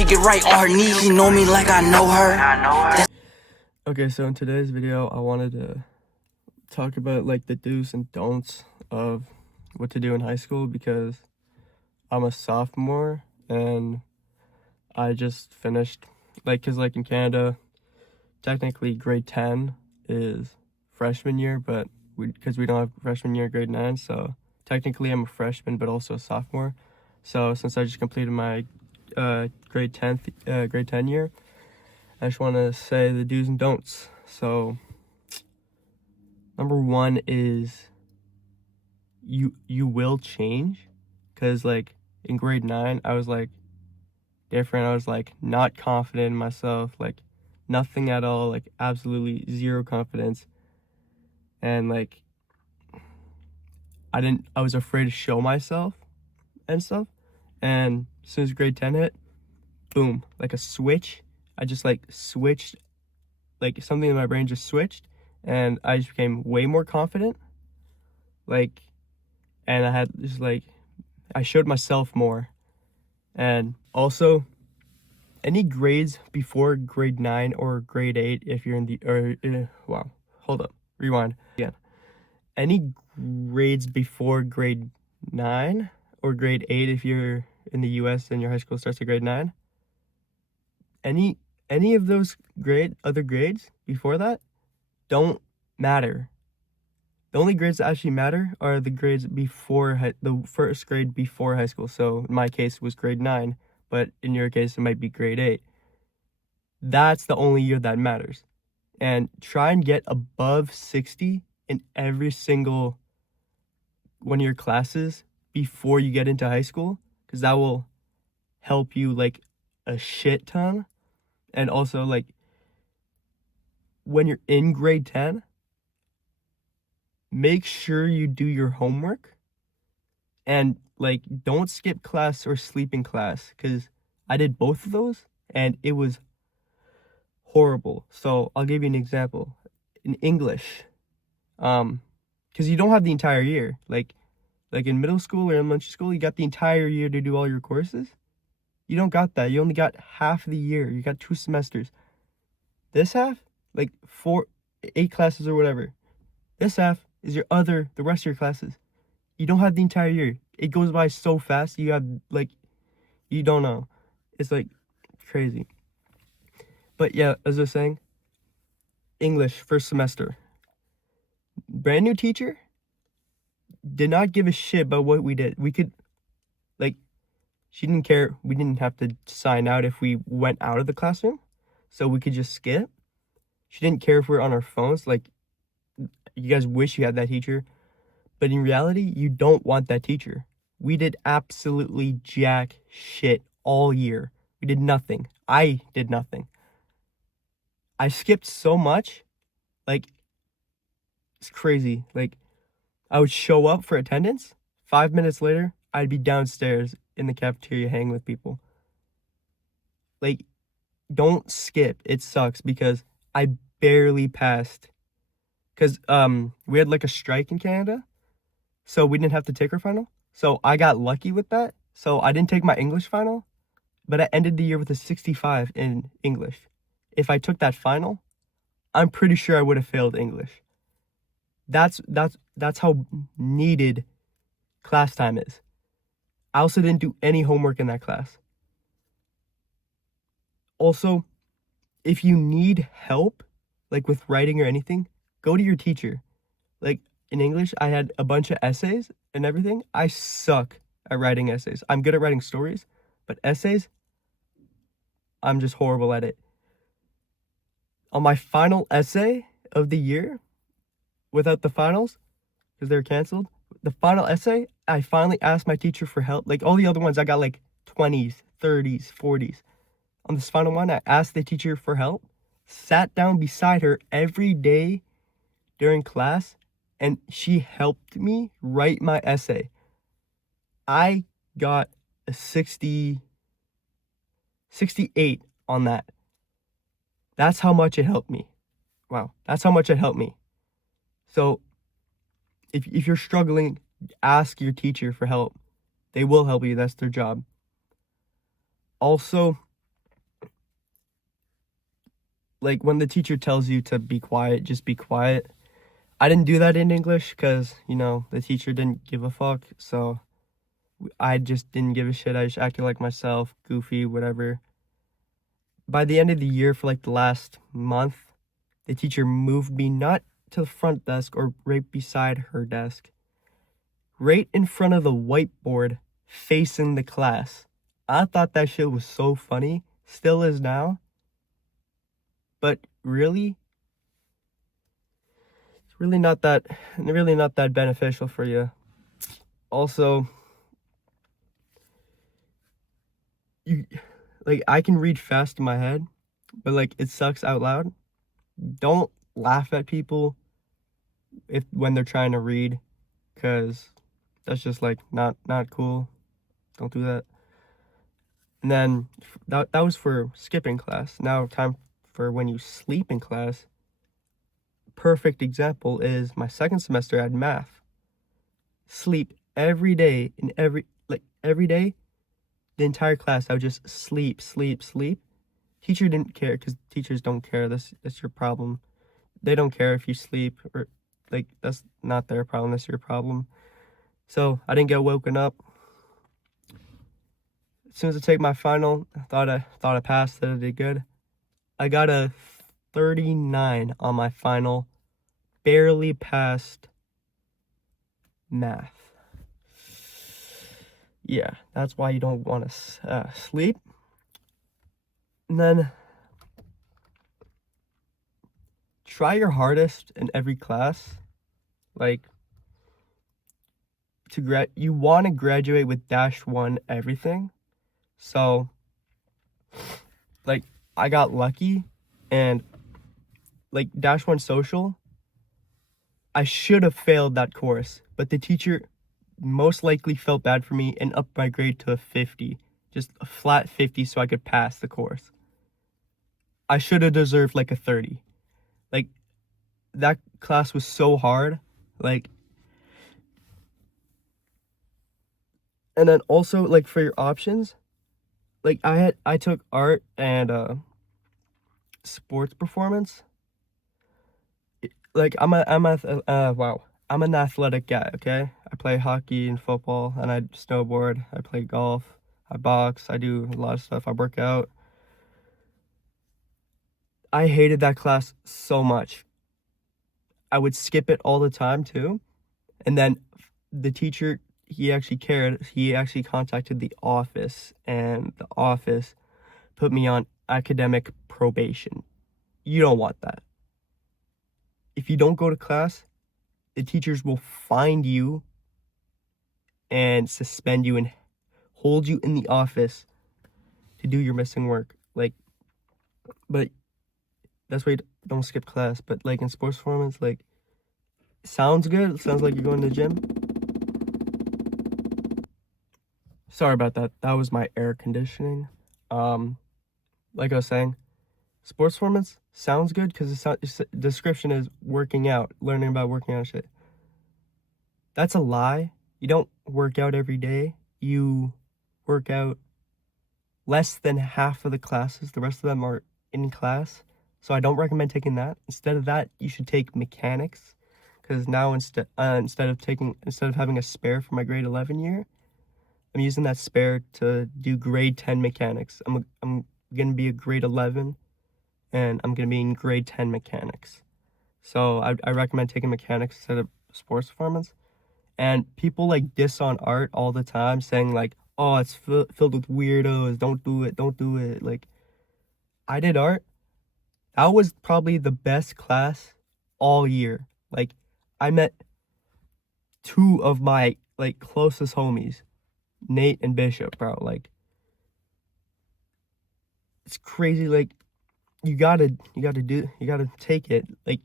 she get right on her knees. She know me like I know her. Okay, so in today's video, I wanted to talk about like the do's and don'ts of what to do in high school, because I'm a sophomore and I just finished, because in Canada, technically grade 10 is freshman year, but because we don't have freshman year grade 9, so technically I'm a freshman but also a sophomore. So since I just completed my grade 10 year, I just want to say the do's and don'ts. So number one is you will change, because in grade 9 I was different. I was not confident in myself, nothing at all, absolutely zero confidence. And I was afraid to show myself and stuff. And as soon as grade 10 hit, boom, like a switch. I just switched, something in my brain just switched, and I just became way more confident. And I had just I showed myself more. And also, any grades before grade 9 or grade 8, if you're in the, wow, hold up, rewind again. Any grades before grade 9 or grade 8, if you're in the US and your high school starts at grade 9, any of those other grades before that don't matter. The only grades that actually matter are the grades before the first grade before high school. So in my case, it was grade 9, but in your case, it might be grade 8. That's the only year that matters. And try and get above 60 in every single one of your classes before you get into high school, because that will help you a shit ton. And also when you're in grade 10, make sure you do your homework, and don't skip class or sleep in class, because I did both of those and it was horrible. So I'll give you an example. In English, because you don't have the entire year. Like in middle school or elementary school, you got the entire year to do all your courses. You don't got that. You only got half the year. You got 2 semesters. This half, 8 classes or whatever. This half is the rest of your classes. You don't have the entire year. It goes by so fast. You have you don't know. It's crazy. But yeah, as I was saying, English first semester. Brand new teacher did not give a shit about what we did. We could, she didn't care. We didn't have to sign out if we went out of the classroom, so we could just skip. She didn't care if we were on our phones. You guys wish you had that teacher, but in reality, you don't want that teacher. We did absolutely jack shit all year. We did nothing. I did nothing. I skipped so much, it's crazy. I would show up for attendance. 5 minutes later, I'd be downstairs in the cafeteria hanging with people. Don't skip. It sucks, because I barely passed. Because we had a strike in Canada, so we didn't have to take our final. So I got lucky with that. So I didn't take my English final, but I ended the year with a 65 in English. If I took that final, I'm pretty sure I would have failed English. That's how needed class time is. I also didn't do any homework in that class. Also, if you need help, with writing or anything, go to your teacher. In English, I had a bunch of essays and everything. I suck at writing essays. I'm good at writing stories, but essays, I'm just horrible at it. On my final essay of the year, without the finals, because they're canceled, the final essay, I finally asked my teacher for help. All the other ones, I got 20s, 30s, 40s. On this final one, I asked the teacher for help, sat down beside her every day during class, and she helped me write my essay. I got a 68 on that. That's how much it helped me. Wow, that's how much it helped me. So if you're struggling, ask your teacher for help. They will help you. That's their job. Also, like when the teacher tells you to be quiet, just be quiet. I didn't do that in English because, the teacher didn't give a fuck. So I just didn't give a shit. I just acted like myself, goofy, whatever. By the end of the year, for like the last month, the teacher moved me not to the front desk or right beside her desk, right in front of the whiteboard facing the class. I thought that shit was so funny, still is now, but really, it's really not that beneficial for you. Also, you like I can read fast in my head, but like it sucks out loud. Don't laugh at people if when they're trying to read, cuz that's just like not cool. Don't do that. And then that was for skipping class. Now time for when you sleep in class. Perfect example is my second semester at math. Sleep every day in every day, the entire class I would just sleep, sleep, sleep. Teacher didn't care because teachers don't care. That's your problem. They don't care if you sleep or like that's not their problem. That's your problem. So I didn't get woken up. As soon as I take my final, I thought I passed it. I did good. I got a 39 on my final. Barely passed math. Yeah, that's why you don't want to sleep. And then try your hardest in every class. Like you want to graduate with -1 everything. So like I got lucky and like -1 social, I should have failed that course, but the teacher most likely felt bad for me and upped my grade to a 50, just a flat 50 so I could pass the course. I should have deserved like a 30. Like that class was so hard. Like, and then also like for your options, like I took art and sports performance. Like I'm an athletic guy, okay? I play hockey and football and I snowboard, I play golf, I box, I do a lot of stuff, I work out. I hated that class so much. I would skip it all the time too. And then the teacher, he actually cared. He actually contacted the office and the office put me on academic probation. You don't want that. If you don't go to class, the teachers will find you and suspend you and hold you in the office to do your missing work. Like, but that's why you don't skip class. But like in sports performance, like, sounds good. Sounds like you're going to the gym. Sorry about that. That was my air conditioning. Like I was saying, sports performance sounds good because the description is working out, learning about working out shit. That's a lie. You don't work out every day. You work out less than half of the classes. The rest of them are in class. So I don't recommend taking that. Instead of that, you should take mechanics because now instead of having a spare for my grade 11 year, I'm using that spare to do grade 10 mechanics. I'm going to be a grade 11 and I'm going to be in grade 10 mechanics. So I recommend taking mechanics instead of sports performance. And people like diss on art all the time saying like, oh, it's filled with weirdos. Don't do it. Don't do it. Like, I did art. That was probably the best class all year. Like, I met two of my like closest homies, Nate and Bishop, bro. Like, it's crazy. Like, you gotta take it. Like,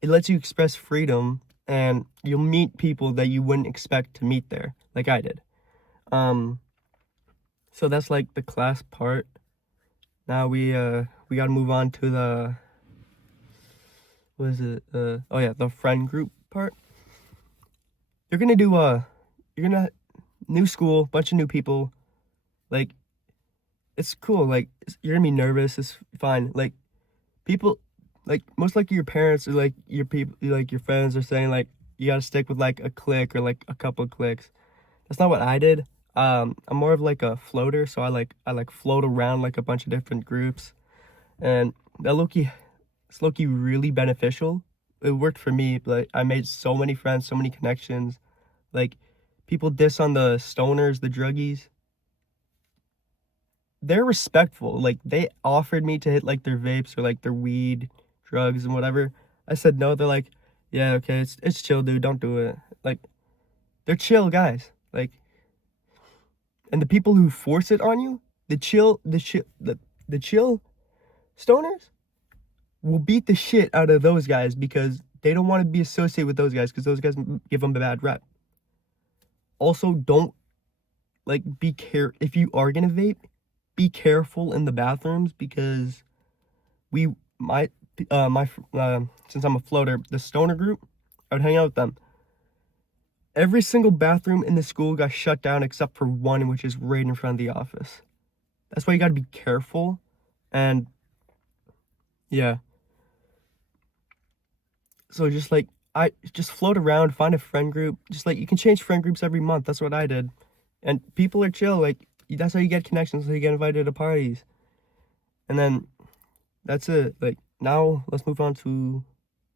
it lets you express freedom and you'll meet people that you wouldn't expect to meet there, like I did. So that's like the class part. Now we gotta move on to the what is it? Oh yeah, the friend group part. You're gonna do you're gonna new school, bunch of new people. Like, it's cool. Like, you're gonna be nervous. It's fine. Like, people, like, most likely your parents or like your people, like your friends are saying like you gotta stick with like a clique or like a couple of cliques. That's not what I did. I'm more of like a floater, so I float around like a bunch of different groups, and that it's low-key really beneficial. It worked for me, but I made so many friends, so many connections. Like, people diss on the stoners, the druggies. They're respectful. Like, they offered me to hit like their vapes or like their weed, drugs and whatever. I said no. They're like, yeah, okay, it's chill, dude. Don't do it. Like, they're chill guys. Like, and the people who force it on you, the chill stoners will beat the shit out of those guys because they don't want to be associated with those guys because those guys give them a bad rep. Also, don't like be care if you are gonna vape, be careful in the bathrooms because we my my since I'm a floater, the stoner group, I would hang out with them. Every single bathroom in the school got shut down except for one, which is right in front of the office. That's why you got to be careful. And yeah, so just like I just float around, find a friend group. Just like you can change friend groups every month. That's what I did. And people are chill. Like that's how you get connections. That's how you get invited to parties. And then that's it. Like now let's move on to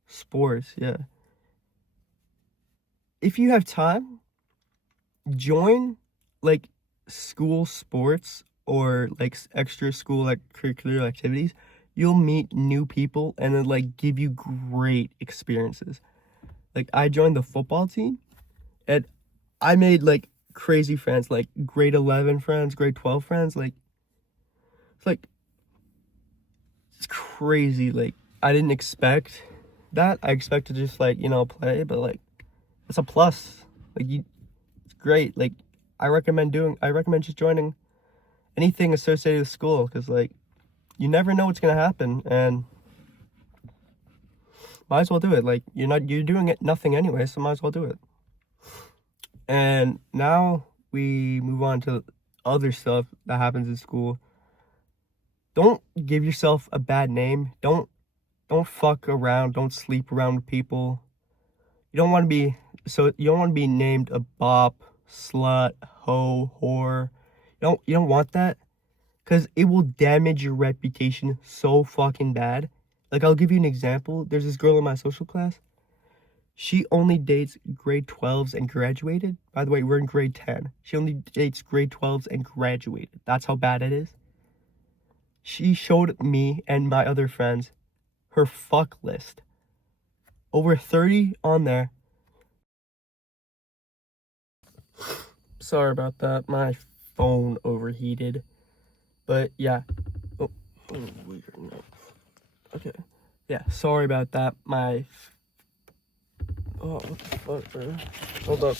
sports. Yeah. If you have time, join like school sports or like extra school like curricular activities. You'll meet new people and then like give you great experiences. Like I joined the football team and I made like crazy friends, like grade 11 friends, grade 12 friends. Like it's like it's crazy. Like I didn't expect that. I expected to just like, play, but like it's a plus. Like it's great. Like I recommend just joining anything associated with school because like you never know what's gonna happen and might as well do it. Like you're doing it nothing anyway, so might as well do it. And now we move on to other stuff that happens in school. Don't give yourself a bad name. Don't fuck around. Don't sleep around with people. You don't want to be named a bop, slut, hoe, whore. You don't want that because it will damage your reputation so fucking bad. Like I'll give you an example. There's this girl in my social class. She only dates grade 12s and graduated. By the way, we're in grade 10. She only dates grade 12s and graduated. That's how bad it is. She showed me and my other friends her fuck list. Over 30 on there. Sorry about that. My phone overheated. But yeah. Oh, weird. No. Okay. Yeah, sorry about that. Oh, what the fuck, bro? Hold up.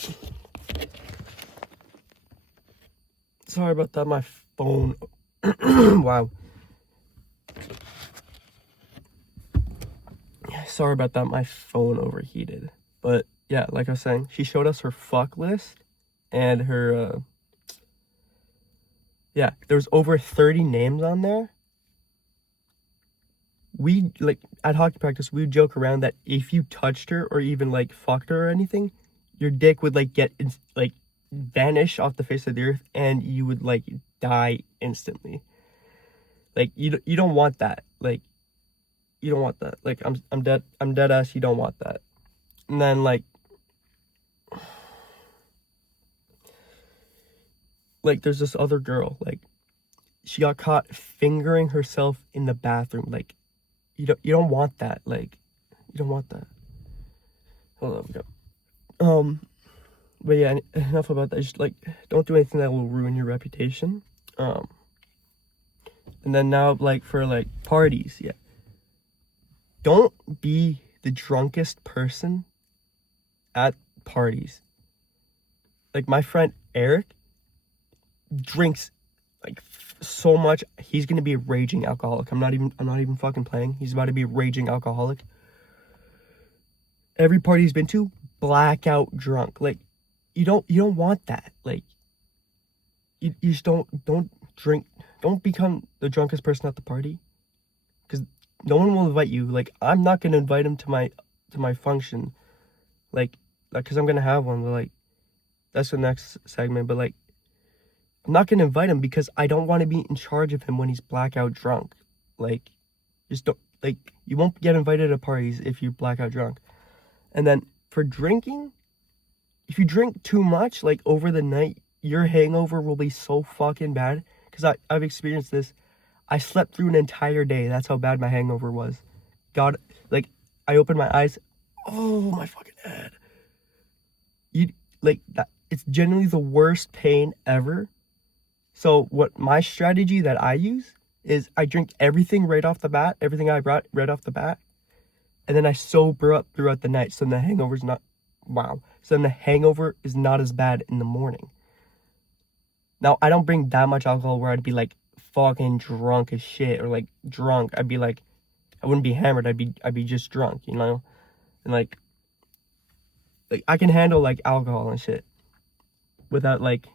Sorry about that. My phone. Wow. Sorry about that. My phone overheated. But yeah, like I was saying, she showed us her fuck list and her, yeah, there's over 30 names on there. We, like, at hockey practice, we would joke around that if you touched her or even, like, fucked her or anything, your dick would, like, vanish off the face of the earth and you would, like, die instantly. Like, you don't want that. Like, you don't want that. Like, I'm dead ass, you don't want that. And then, like, there's this other girl, like, she got caught fingering herself in the bathroom. Like, you don't want that. Like, you don't want that. Hold on, go. But yeah, enough about that. Just like, don't do anything that will ruin your reputation. And then now, like, for like parties, yeah. Don't be the drunkest person at parties. Like my friend Eric drinks like so much. He's gonna be a raging alcoholic. I'm not even fucking playing. He's about to be a raging alcoholic. Every party he's been to, blackout drunk. Like you don't want that. Like you just don't drink. Don't become the drunkest person at the party. Because no one will invite you. Like, I'm not gonna invite him to my function, like because I'm gonna have one. But like, that's the next segment. But like, I'm not gonna invite him because I don't want to be in charge of him when he's blackout drunk. Like, just don't, like, you won't get invited to parties if you're blackout drunk. And then for drinking, if you drink too much, like over the night, your hangover will be so fucking bad. Because I've experienced this. I slept through an entire day. That's how bad my hangover was. God, like, I opened my eyes. Oh, my fucking head. Like, that, it's generally the worst pain ever. So what my strategy that I use is I drink everything right off the bat, everything I brought right off the bat, and then I sober up throughout the night. So then the hangover's not, So then the hangover is not as bad in the morning. Now, I don't bring that much alcohol where I'd be like fucking drunk as shit, or like drunk. I'd be like, I wouldn't be hammered. I'd be just drunk, you know? And like I can handle like alcohol and shit without like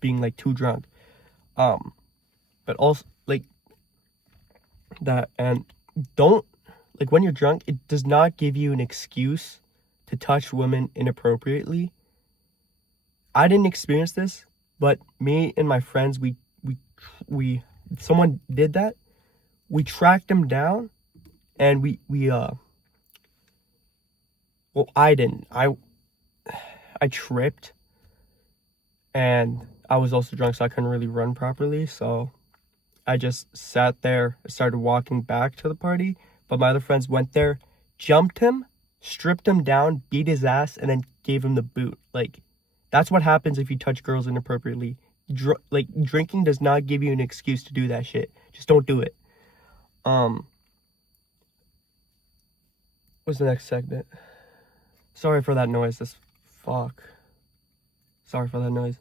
being like too drunk. But also like that, and don't, like, when you're drunk, it does not give you an excuse to touch women inappropriately. I didn't experience this, but me and my friends, we someone did that. We tracked him down, and well, I didn't. I tripped, and I was also drunk, so I couldn't really run properly. So I just sat there, started walking back to the party. But my other friends went there, jumped him, stripped him down, beat his ass, and then gave him the boot. Like, that's what happens if you touch girls inappropriately. Like, drinking does not give you an excuse to do that shit. Just don't do it. What's the next segment? Sorry for that noise. Fuck. Sorry for that noise.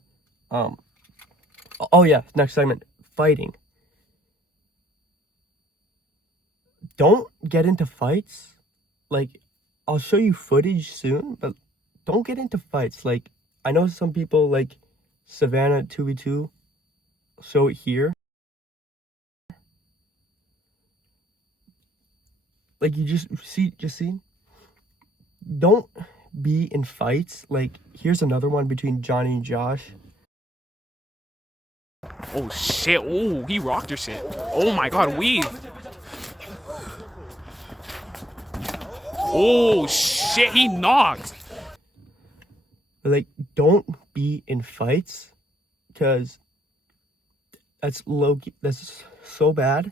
Oh yeah, next segment. Fighting. Don't get into fights. Like, I'll show you footage soon, but don't get into fights. Like, I know some people like Savannah 2v2 show it here. Like, you just see. Don't be in fights. Like, here's another one between Johnny and Josh. Oh shit, oh, he rocked your shit. Oh my god, weave. Oh shit, he knocked. Like, don't be in fights, because that's so bad.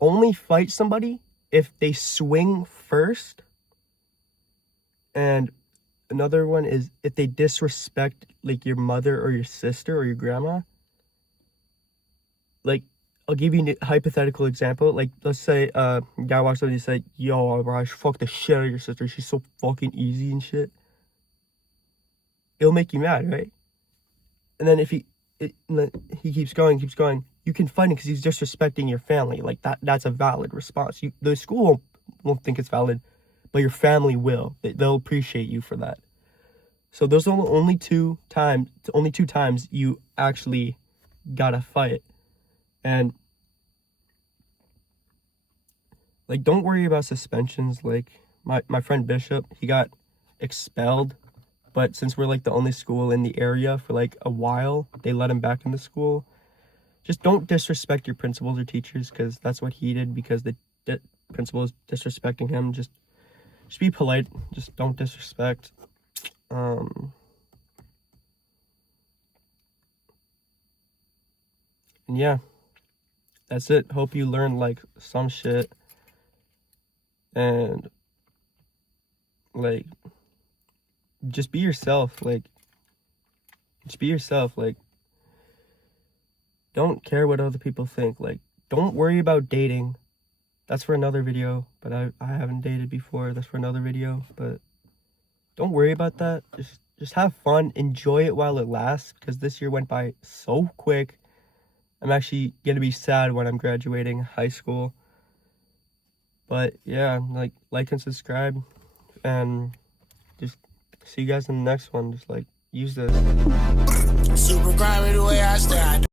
Only fight somebody if they swing first. And another one is if they disrespect like your mother or your sister or your grandma. Like, I'll give you a hypothetical example. Like, let's say a guy walks up and he's like, yo, bro, I fuck the shit out of your sister. She's so fucking easy and shit. It'll make you mad, right? And then if he keeps going, you can fight him because he's disrespecting your family. Like, that's a valid response. The school won't think it's valid, but your family will. They'll appreciate you for that. So those are only two times you actually gotta fight. And like, don't worry about suspensions. Like, my friend Bishop, he got expelled, but since we're like the only school in the area for like a while, they let him back in the school. Just don't disrespect your principals or teachers, because that's what he did, because the principal is disrespecting him. Just be polite. Just don't disrespect. And yeah, that's it. Hope you learned like some shit. And like, just be yourself. Like, don't care what other people think. Like, don't worry about dating. That's for another video. But I haven't dated before. That's for another video. But don't worry about that. Just have fun. Enjoy it while it lasts, because this year went by so quick. I'm actually gonna be sad when I'm graduating high school. But yeah, like and subscribe, and just see you guys in the next one. Just like, use this. Super grimy the way I stay, I